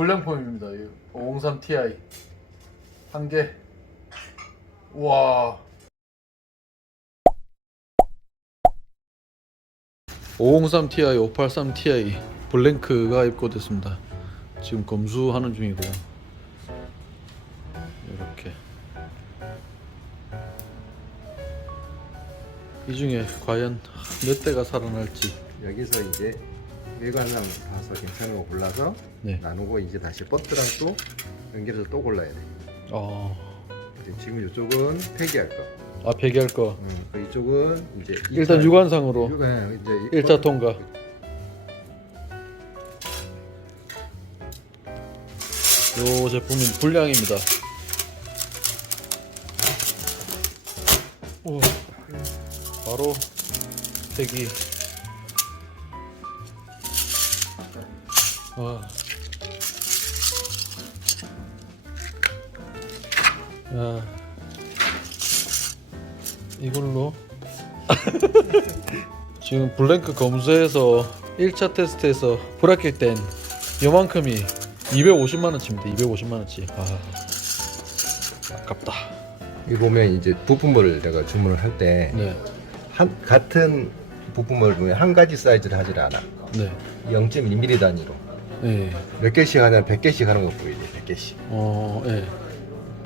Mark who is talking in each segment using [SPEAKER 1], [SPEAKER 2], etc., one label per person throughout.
[SPEAKER 1] 불량폼입니다. 503 Ti 한 개. 와. 503 Ti, 583 Ti 블랭크가 입고됐습니다. 지금 검수하는 중이고요. 이렇게 이 중에 과연 몇 대가 살아날지
[SPEAKER 2] 여기서 이제 한번 봐서 괜찮은 거 골라서
[SPEAKER 1] 네.
[SPEAKER 2] 나누고 이제 다시 버트랑 또 연결해서 또 골라야 돼.
[SPEAKER 1] 어,
[SPEAKER 2] 이제 지금 이쪽은 폐기할 거.
[SPEAKER 1] 아 폐기할 거.
[SPEAKER 2] 음, 그 이쪽은 이제
[SPEAKER 1] 일단 유관상으로.
[SPEAKER 2] 유관 이제 이-
[SPEAKER 1] 1차 통과. 요 제품은 불량입니다. 오, 바로 대기 와. 야. 이걸로 지금 블랭크 검수해서 1차 테스트에서 불합격된 요만큼이 250만 원치입니다. 250만 원치. 아, 아깝다.
[SPEAKER 2] 이 보면 이제 부품을 내가 주문을 할때한
[SPEAKER 1] 네,
[SPEAKER 2] 같은 부품을 보면 한 가지 사이즈를 하질 않아.
[SPEAKER 1] 네,
[SPEAKER 2] 0.2mm 단위로
[SPEAKER 1] 네.
[SPEAKER 2] 몇 개씩 하면 100개씩 하는 거 보이지? 100개씩.
[SPEAKER 1] 어, 네.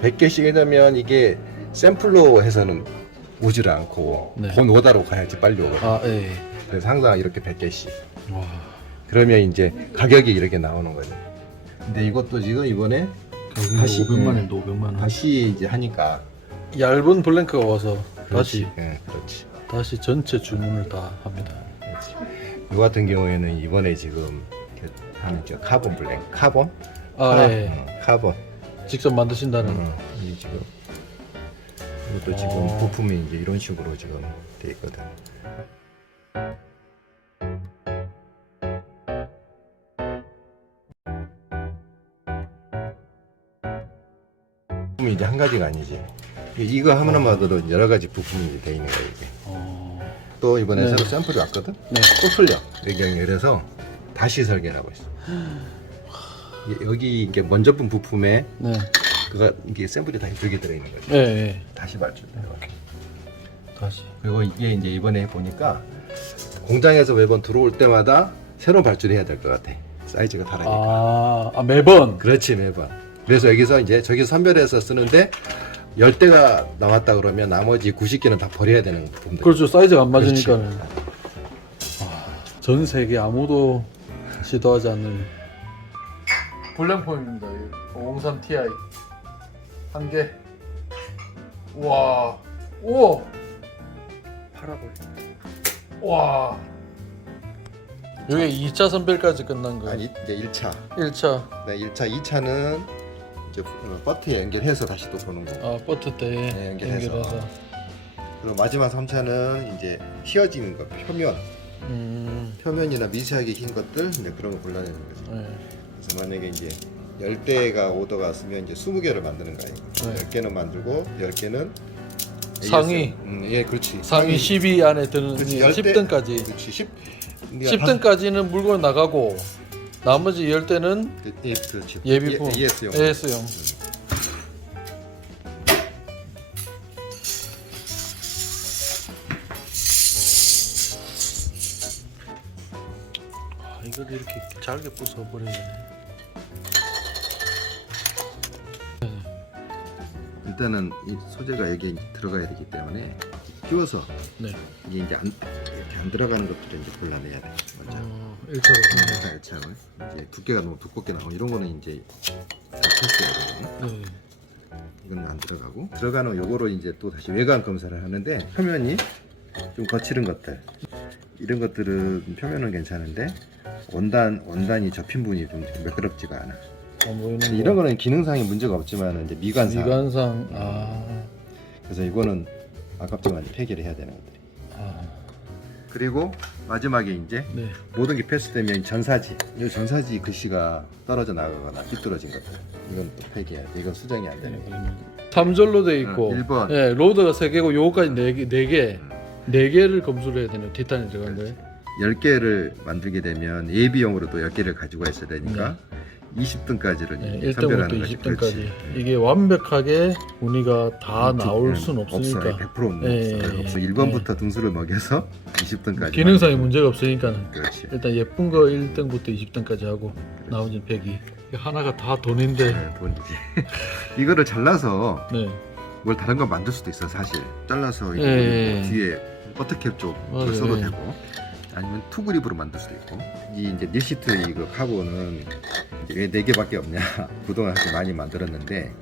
[SPEAKER 2] 100개씩 하면 이게 샘플로 해서는 오질 않고
[SPEAKER 1] 네.
[SPEAKER 2] 본 오다로 가야지 빨리 오거든.
[SPEAKER 1] 아, 예.
[SPEAKER 2] 그래서 항상 이렇게 100개씩.
[SPEAKER 1] 와,
[SPEAKER 2] 그러면 이제 가격이 이렇게 나오는 거죠. 근데 이것도 지금 이번에 다시
[SPEAKER 1] 500만
[SPEAKER 2] 예,
[SPEAKER 1] 원인데 500만 원.
[SPEAKER 2] 다시 이제 하니까
[SPEAKER 1] 얇은 블랭크가 와서 다시
[SPEAKER 2] 예, 그렇지.
[SPEAKER 1] 다시 전체 주문을 다 합니다.
[SPEAKER 2] 그렇지. 이 같은 경우에는 이번에 지금 그 하는 저 카본 블랙, 카본,
[SPEAKER 1] 아,
[SPEAKER 2] 카-
[SPEAKER 1] 예.
[SPEAKER 2] 어, 카본.
[SPEAKER 1] 직접 만드신다는.
[SPEAKER 2] 음, 이 지금 이것도 지금
[SPEAKER 1] 어.
[SPEAKER 2] 부품이 이제 이런 식으로 지금 돼 있거든. 부품이 이제 한 가지가 아니지. 이거 하나만으로 여러 가지 부품이 이제 돼 있는 거야 이게.
[SPEAKER 1] 어,
[SPEAKER 2] 또 이번에
[SPEAKER 1] 네.
[SPEAKER 2] 새로 샘플이 왔거든.
[SPEAKER 1] 네.
[SPEAKER 2] 또 틀려. 배경이 그래서 다시 설계를 하고 있어. 여기 이게 먼저 분 부품에
[SPEAKER 1] 네.
[SPEAKER 2] 그가 이게 샘플이 두개 들어 있는 거지.
[SPEAKER 1] 예, 예.
[SPEAKER 2] 다시 발주돼.
[SPEAKER 1] 다시.
[SPEAKER 2] 그리고 이게 이제 이번에 보니까 공장에서 매번 들어올 때마다 새로운 발주를 해야 될 것 같아. 사이즈가 다르니까.
[SPEAKER 1] 아, 아 매번.
[SPEAKER 2] 그렇지 매번. 그래서 여기서 이제 저기 선별해서 쓰는데 10대가 나왔다 그러면 나머지 90개는 다 버려야 되는 부분들.
[SPEAKER 1] 그렇죠. 사이즈가 안
[SPEAKER 2] 그렇지.
[SPEAKER 1] 맞으니까는. 아, 전 세계 아무도 시도하지 않는 블랙폼입니다. 503 Ti 한 개. 와, 오,
[SPEAKER 2] 팔아볼.
[SPEAKER 1] 와. 이게 2차 선별까지 끝난 거.
[SPEAKER 2] 아니 이제 1차.
[SPEAKER 1] 1차
[SPEAKER 2] 네, 1차, 2차는 이제 어, 버트에 연결해서 다시 또 보는 거고.
[SPEAKER 1] 아 버트 때
[SPEAKER 2] 네, 연결해서.
[SPEAKER 1] 연결해서.
[SPEAKER 2] 그리고 마지막 3차는 이제 휘어지는 거, 표면,
[SPEAKER 1] 음,
[SPEAKER 2] 표면이나 미세하게 흰 것들, 네, 그런 거 골라내는 거죠.
[SPEAKER 1] 네.
[SPEAKER 2] 그래서 만약에 이제 10대가 오더가 왔으면 이제 20개를 만드는 거예요.
[SPEAKER 1] 네.
[SPEAKER 2] 10개는 만들고 10개는
[SPEAKER 1] 상위.
[SPEAKER 2] 음, 예, 그렇지.
[SPEAKER 1] 상위 10위 안에 드는
[SPEAKER 2] 그렇지, 대?
[SPEAKER 1] 10등까지.
[SPEAKER 2] 그렇지. 10
[SPEAKER 1] 10등까지는 물건 나가고 나머지 10대는
[SPEAKER 2] 예, 그렇지.
[SPEAKER 1] 예비품
[SPEAKER 2] 예, ES용.
[SPEAKER 1] AS용. 아, 이걸 이렇게 잘게 부숴버리네.
[SPEAKER 2] 일단은 이 소재가 여기에 이제 들어가야 되기 때문에 끼워서
[SPEAKER 1] 네.
[SPEAKER 2] 이게 이제 안, 이렇게 안 들어가는 것들을 이제 골라내야 돼. 먼저.
[SPEAKER 1] 어, 1차로.
[SPEAKER 2] 알차을 이제 두께가 너무 두껍게 나오고 이런 거는 이제 다 패스해야 되거든요.
[SPEAKER 1] 네.
[SPEAKER 2] 이건 안 들어가고 들어가는 요거로 이제 또 다시 외관 검사를 하는데 표면이 좀 거칠은 것들 이런 것들은 표면은 괜찮은데 원단 원단이 접힌 부분이 좀 매끄럽지가 않아.
[SPEAKER 1] 안 보이는
[SPEAKER 2] 이런 거는 기능상의 문제가 없지만 이제 미관상
[SPEAKER 1] 미관상 아,
[SPEAKER 2] 그래서 이거는 아깝지만 폐기를 해야 되는 것들이.
[SPEAKER 1] 아,
[SPEAKER 2] 그리고 마지막에 이제
[SPEAKER 1] 네.
[SPEAKER 2] 모든 게 패스되면 전사지 이 전사지 글씨가 떨어져 나가거나 삐뚤어진 것들 이건 또 폐기해야 돼 이건 수정이 안 되는 거
[SPEAKER 1] 3절로 돼 있고,
[SPEAKER 2] 어, 일 번.
[SPEAKER 1] 예, 로드가 3개고 요거까지 4개, 4개,
[SPEAKER 2] 음.
[SPEAKER 1] 4개를 검수를 해야 되네요. 티탄이 들어간 거예요.
[SPEAKER 2] 10개를 만들게 되면 예비용으로 또 10개를 가지고 있어야 되니까 20등까지를
[SPEAKER 1] 네,
[SPEAKER 2] 이제
[SPEAKER 1] 1등부터
[SPEAKER 2] 선별하는 거지.
[SPEAKER 1] 20등까지
[SPEAKER 2] 그렇지.
[SPEAKER 1] 이게 완벽하게 무늬가 다
[SPEAKER 2] 두-
[SPEAKER 1] 나올
[SPEAKER 2] 네,
[SPEAKER 1] 순 없으니까
[SPEAKER 2] 없어요. 100%는
[SPEAKER 1] 네.
[SPEAKER 2] 없어.
[SPEAKER 1] 네.
[SPEAKER 2] 1번부터 등수를 먹여서 20등까지.
[SPEAKER 1] 기능상의 문제가 없으니까
[SPEAKER 2] 그렇지.
[SPEAKER 1] 일단 예쁜 거 1등부터 20등까지 하고 나머지 100이 하나가 다 돈인데
[SPEAKER 2] 네, 돈이지. 이거를 잘라서
[SPEAKER 1] 네.
[SPEAKER 2] 뭘 다른 거 만들 수도 있어 사실. 잘라서
[SPEAKER 1] 예.
[SPEAKER 2] 뭐 뒤에 어떻게 좀. 써도
[SPEAKER 1] 예.
[SPEAKER 2] 되고 아니면 투그립으로 만들 수도 있고 이 이제 닐시트 이거 이제 왜네 개밖에 없냐 그동안 사실 많이 만들었는데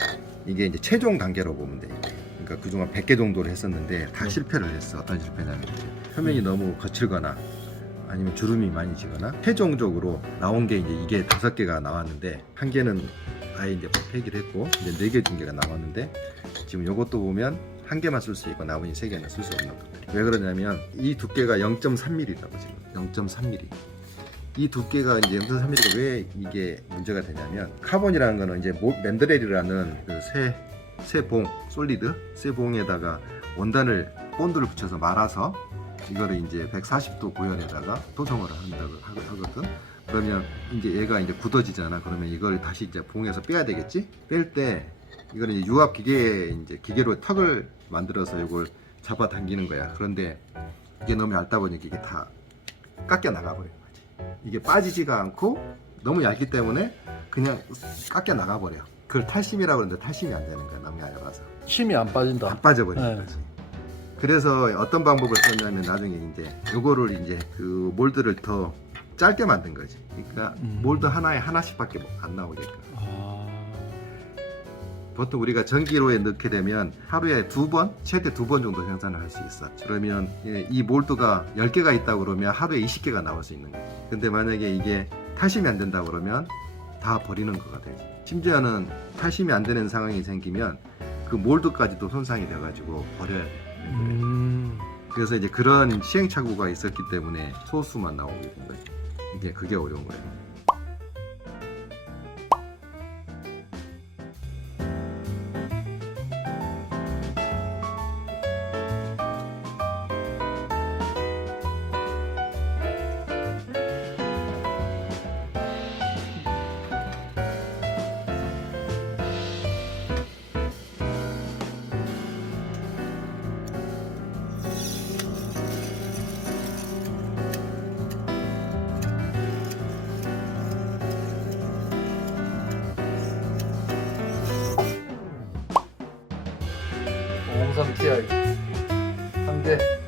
[SPEAKER 2] 이게 이제 최종 단계로 보면 돼 이게. 그러니까 그동안 100개 정도를 했었는데 다
[SPEAKER 1] 네.
[SPEAKER 2] 실패를 했어 어떤 실패냐면 이제 표면이 너무 거칠거나 아니면 주름이 많이 지거나 최종적으로 나온 게 이제 이게 다섯 개가 나왔는데 한 개는 아예 이제 폐기를 했고 이제 네 개 중개가 나왔는데 지금 요것도 보면 한 개만 쓸 수 있고 나머지 세 개는 쓸 수 없는 것들. 왜 그러냐면 이 두께가 0.3mm라고 지금 0.3mm. 이 두께가 이제 0.3mm가 왜 이게 문제가 되냐면 카본이라는 거는 이제 모- 맨드렐이라는 그새 새봉 솔리드 새봉에다가 원단을 본드를 붙여서 말아서 이거를 이제 140도 고열에다가 도성을 한다고 하- 하거든. 그러면 이제 얘가 이제 굳어지잖아. 그러면 이걸 다시 이제 봉에서 빼야 되겠지? 뺄때 이거는 유압 기계에 이제 기계로 턱을 만들어서 이걸 잡아 당기는 거야. 그런데 이게 너무 얇다 보니까 이게 다 깎여 나가 버리는 거지. 이게 빠지지가 않고 너무 얇기 때문에 그냥 깎여 나가 버려. 그걸 탈심이라고 그러는데 탈심이 안 되는 거야. 너무 얇아서.
[SPEAKER 1] 힘이 안 빠진다.
[SPEAKER 2] 다 빠져버리는
[SPEAKER 1] 네.
[SPEAKER 2] 거지. 그래서 어떤 방법을 썼냐면 나중에 이제 요거를 이제 그 몰드를 더 짧게 만든 거지. 그러니까
[SPEAKER 1] 음.
[SPEAKER 2] 몰드 하나에 하나씩밖에 뭐안 나오게끔.
[SPEAKER 1] 아,
[SPEAKER 2] 보통 우리가 전기로에 넣게 되면 하루에 두 번, 최대 두 번 정도 생산을 할 수 있어. 그러면 예, 이 몰드가 10개가 있다 그러면 하루에 20개가 나올 수 있는 거지. 근데 만약에 이게 탈심이 안 된다 그러면 다 버리는 거가 되지. 심지어는 탈심이 안 되는 상황이 생기면 그 몰드까지도 손상이 돼가지고 버려야 돼.
[SPEAKER 1] 음,
[SPEAKER 2] 그래서 이제 그런 시행착오가 있었기 때문에 소수만 나오게 된 거지. 이게 그게 어려운 거예요.
[SPEAKER 1] 홍삼 TI 한 대.